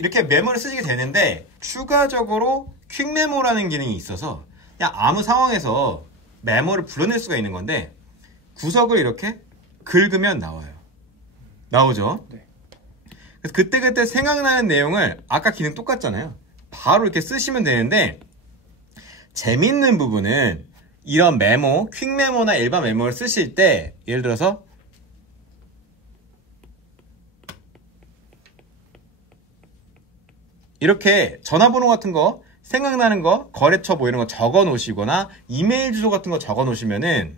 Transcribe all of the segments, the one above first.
이렇게 메모를 쓰시게 되는데 추가적으로 퀵 메모라는 기능이 있어서 그냥 아무 상황에서 메모를 불러낼 수가 있는 건데 구석을 이렇게 긁으면 나오죠. 네. 그래서 그때그때 생각나는 내용을 아까 기능 똑같잖아요. 바로 이렇게 쓰시면 되는데 재밌는 부분은 이런 메모, 퀵 메모나 일반 메모를 쓰실 때 예를 들어서 이렇게 전화번호 같은 거 생각나는 거 거래처 뭐 이런 거 적어 놓으시거나 이메일 주소 같은 거 적어 놓으시면은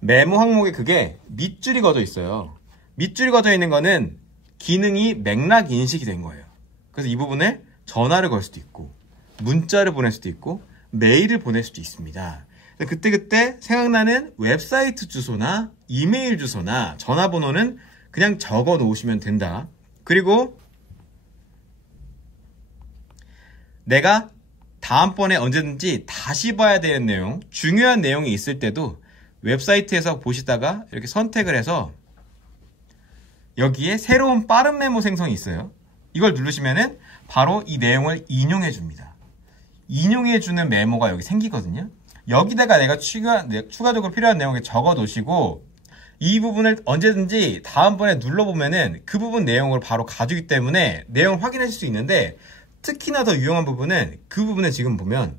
메모 항목에 그게 밑줄이 그어져 있어요. 밑줄이 그어져 있는 거는 기능이 맥락 인식이 된 거예요. 그래서 이 부분에 전화를 걸 수도 있고 문자를 보낼 수도 있고 메일을 보낼 수도 있습니다. 그때그때 생각나는 웹사이트 주소나 이메일 주소나 전화번호는 그냥 적어 놓으시면 된다. 그리고 내가 다음번에 언제든지 다시 봐야 되는 내용, 중요한 내용이 있을 때도 웹사이트에서 보시다가 이렇게 선택을 해서 여기에 새로운 빠른 메모 생성이 있어요. 이걸 누르시면은 바로 이 내용을 인용해 줍니다. 인용해 주는 메모가 여기 생기거든요. 여기다가 내가 추가적으로 필요한 내용을 적어 놓으시고 이 부분을 언제든지 다음번에 눌러보면은 그 부분 내용을 바로 가주기 때문에 내용을 확인하실 수 있는데 특히나 더 유용한 부분은 그 부분에 지금 보면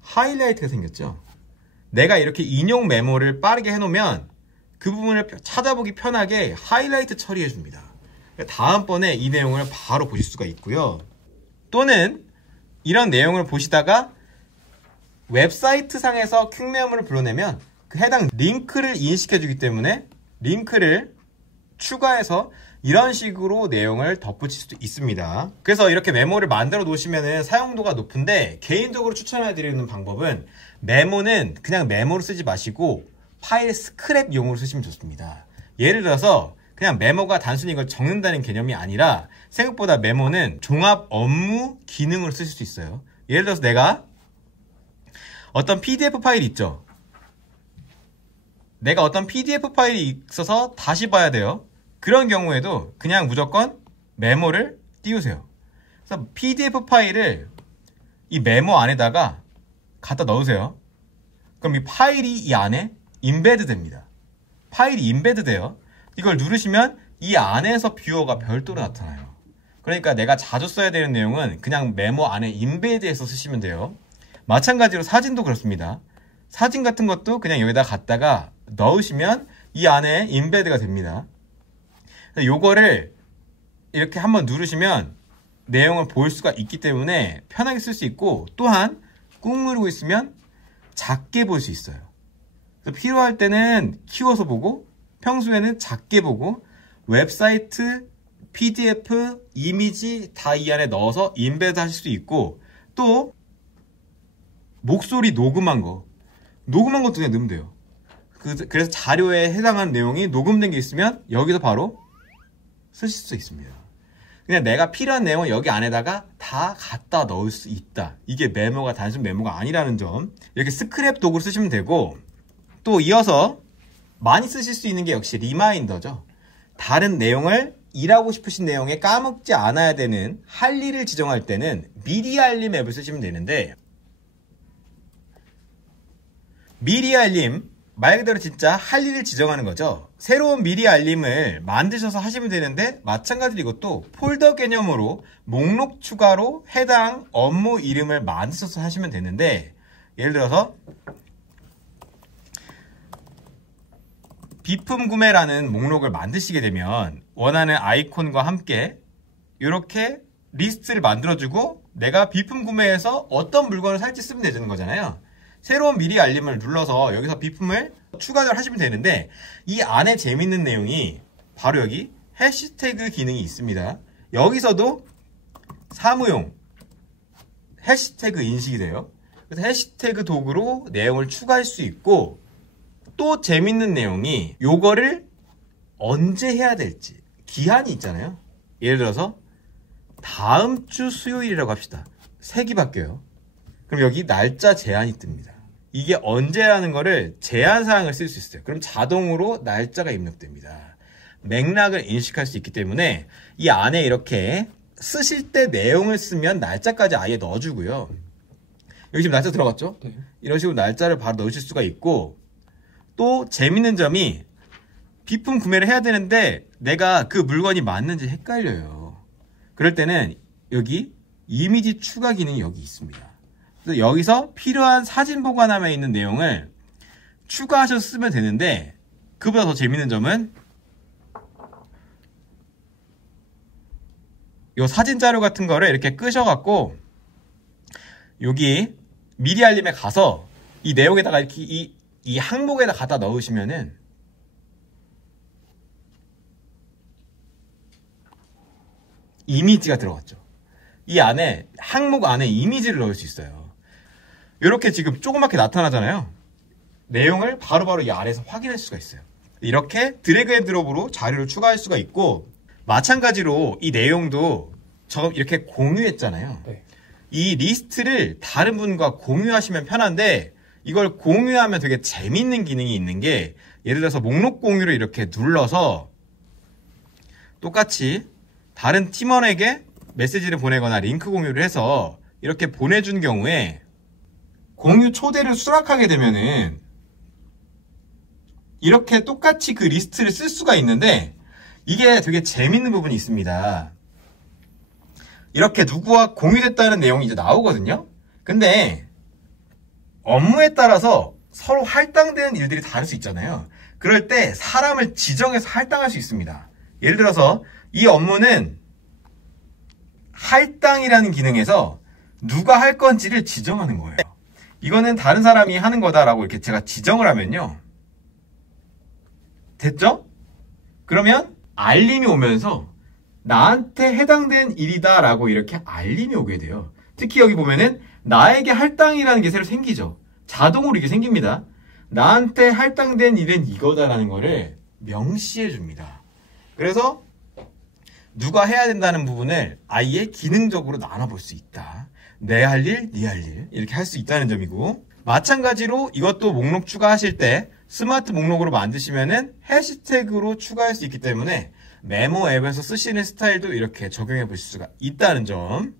하이라이트가 생겼죠. 내가 이렇게 인용 메모를 빠르게 해놓으면 그 부분을 찾아보기 편하게 하이라이트 처리해 줍니다. 다음번에 이 내용을 바로 보실 수가 있고요. 또는 이런 내용을 보시다가 웹사이트 상에서 퀵 메모를 불러내면 그 해당 링크를 인식해 주기 때문에 링크를 추가해서 이런 식으로 내용을 덧붙일 수도 있습니다. 그래서 이렇게 메모를 만들어 놓으시면 사용도가 높은데 개인적으로 추천해 드리는 방법은 메모는 그냥 메모로 쓰지 마시고 파일 스크랩용으로 쓰시면 좋습니다. 예를 들어서 그냥 메모가 단순히 이걸 적는다는 개념이 아니라 생각보다 메모는 종합 업무 기능으로 쓰실 수 있어요. 예를 들어서 내가 어떤 PDF 파일이 있죠. 내가 어떤 PDF 파일이 있어서 다시 봐야 돼요. 그런 경우에도 그냥 무조건 메모를 띄우세요. 그래서 PDF 파일을 이 메모 안에다가 갖다 넣으세요. 그럼 이 파일이 이 안에 인베드 됩니다. 파일이 인베드 돼요. 이걸 누르시면 이 안에서 뷰어가 별도로 나타나요. 그러니까 내가 자주 써야 되는 내용은 그냥 메모 안에 인베드해서 쓰시면 돼요. 마찬가지로 사진도 그렇습니다. 사진 같은 것도 그냥 여기다 갖다가 넣으시면 이 안에 인베드가 됩니다. 요거를 이렇게 한번 누르시면 내용을 볼 수가 있기 때문에 편하게 쓸 수 있고 또한 꾹 누르고 있으면 작게 볼 수 있어요. 그래서 필요할 때는 키워서 보고 평소에는 작게 보고 웹사이트, PDF, 이미지 다 이 안에 넣어서 인베드 하실 수 있고 또 목소리 녹음한 것도 그냥 넣으면 돼요. 그래서 자료에 해당하는 내용이 녹음된 게 있으면 여기서 바로 쓰실 수 있습니다. 그냥 내가 필요한 내용을 여기 안에다가 다 갖다 넣을 수 있다. 이게 메모가 단순 메모가 아니라는 점. 이렇게 스크랩 도구를 쓰시면 되고 또 이어서 많이 쓰실 수 있는 게 역시 리마인더죠. 다른 내용을 일하고 싶으신 내용에 까먹지 않아야 되는 할 일을 지정할 때는 미리 알림 앱을 쓰시면 되는데 미리 알림 말 그대로 진짜 할 일을 지정하는 거죠. 새로운 미리 알림을 만드셔서 하시면 되는데 마찬가지로 이것도 폴더 개념으로 목록 추가로 해당 업무 이름을 만드셔서 하시면 되는데 예를 들어서 비품 구매라는 목록을 만드시게 되면 원하는 아이콘과 함께 이렇게 리스트를 만들어주고 내가 비품 구매해서 어떤 물건을 살지 쓰면 되는 거잖아요. 새로운 미리 알림을 눌러서 여기서 비품을 추가를 하시면 되는데 이 안에 재밌는 내용이 바로 여기 해시태그 기능이 있습니다. 여기서도 사무용 해시태그 인식이 돼요. 그래서 해시태그 도구로 내용을 추가할 수 있고 또 재밌는 내용이 요거를 언제 해야 될지 기한이 있잖아요. 예를 들어서 다음 주 수요일이라고 합시다. 색이 바뀌어요. 그럼 여기 날짜 제한이 뜹니다. 이게 언제라는 거를 제한사항을 쓸 수 있어요. 그럼 자동으로 날짜가 입력됩니다. 맥락을 인식할 수 있기 때문에 이 안에 이렇게 쓰실 때 내용을 쓰면 날짜까지 아예 넣어주고요. 여기 지금 날짜 들어갔죠? 네. 이런 식으로 날짜를 바로 넣으실 수가 있고, 또 재밌는 점이 비품 구매를 해야 되는데 내가 그 물건이 맞는지 헷갈려요. 그럴 때는 여기 이미지 추가 기능이 여기 있습니다. 그래서 여기서 필요한 사진 보관함에 있는 내용을 추가하셔서 쓰면 되는데, 그보다 더 재밌는 점은 요 사진 자료 같은 거를 이렇게 끄셔갖고 여기 미리 알림에 가서 이 내용에다가 이렇게 이 항목에다 갖다 넣으시면은 이미지가 들어갔죠. 이 안에 항목 안에 이미지를 넣을 수 있어요. 이렇게 지금 조그맣게 나타나잖아요. 내용을 바로바로 이 아래에서 확인할 수가 있어요. 이렇게 드래그 앤 드롭으로 자료를 추가할 수가 있고, 마찬가지로 이 내용도 저 이렇게 공유했잖아요. 네. 이 리스트를 다른 분과 공유하시면 편한데, 이걸 공유하면 되게 재밌는 기능이 있는 게, 예를 들어서 목록 공유를 이렇게 눌러서 똑같이 다른 팀원에게 메시지를 보내거나 링크 공유를 해서 이렇게 보내준 경우에 공유 초대를 수락하게 되면은 이렇게 똑같이 그 리스트를 쓸 수가 있는데, 이게 되게 재밌는 부분이 있습니다. 이렇게 누구와 공유됐다는 내용이 이제 나오거든요. 근데 업무에 따라서 서로 할당되는 일들이 다를 수 있잖아요. 그럴 때 사람을 지정해서 할당할 수 있습니다. 예를 들어서 이 업무는 할당이라는 기능에서 누가 할 건지를 지정하는 거예요. 이거는 다른 사람이 하는 거다라고 이렇게 제가 지정을 하면요. 됐죠? 그러면 알림이 오면서 나한테 해당된 일이다 라고 이렇게 알림이 오게 돼요. 특히 여기 보면은 나에게 할당이라는 게 새로 생기죠. 자동으로 이게 생깁니다. 나한테 할당된 일은 이거다라는 거를 명시해 줍니다. 그래서 누가 해야 된다는 부분을 아예 기능적으로 나눠볼 수 있다. 내 할 일, 네 할 일 이렇게 할 수 있다는 점이고, 마찬가지로 이것도 목록 추가하실 때 스마트 목록으로 만드시면은 해시태그로 추가할 수 있기 때문에 메모 앱에서 쓰시는 스타일도 이렇게 적용해 보실 수가 있다는 점.